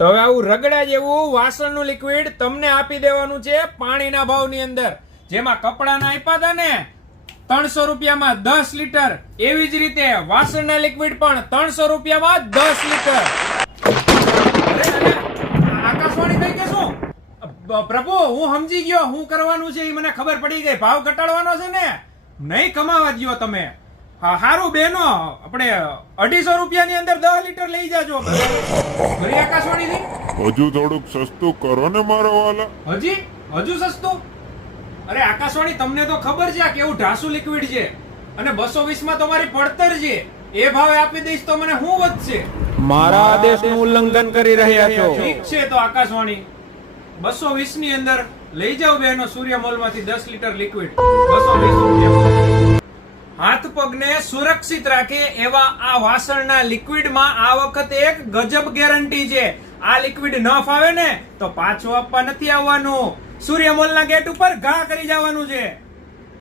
તો હવે આવું રગડા જેવું વાસણનું લિક્વિડ તમને આપી દેવાનું છે પાણીના ભાવની અંદર. જેમાં કપડાના આપ્યા હતા ને 300 રૂપિયામાં 10 લીટર, એવી જ રીતે વાસણના લિક્વિડ પણ 300 રૂપિયામાં 10 લીટર. આકાશવાણી થઈ કે શું? પ્રભુ, હું સમજી ગયો શું કરવાનું છે, એ મને ખબર પડી ગઈ. ભાવ ઘટાડવાનો છે ને, નહીં કમાવા દો તમે. હારું બેનો, આપણે 250 રૂપિયાની અંદર 10 લીટર લઈ જાજો. ઘરે આકાશવાણી થી હજુ થોડુંક સસ્તું કરો ને મારા વાલા. હજુ સસ્તું? અરે આકાશવાણી, તમને તો ખબર છે આ કેવું ઢાસુ લિક્વિડ છે, અને 220 માં તમારી પડતર છે. એ ભાવે આપી દઈશ તો મને શું વધશે? મારા આદેશનું ઉલ્લંઘન કરી રહ્યા છો. ઠીક છે, તો આકાશવાણી 220 ની અંદર લઈ જાવ બેનો સૂર્યમોલ માંથી 10 લીટર લિક્વિડ 220 રૂપિયા. હાથ પગને સુરક્ષિત રાખે એવા આ વાસણના લિક્વિડમાં આ વખતે એક ગજબ ગેરંટી છે. આ લિક્વિડ ન ફાવે ને તો પાછું આપવા નથી આવવાનું, સૂર્યમોલના ગેટ ઉપર ઘા કરી જવાનું છે.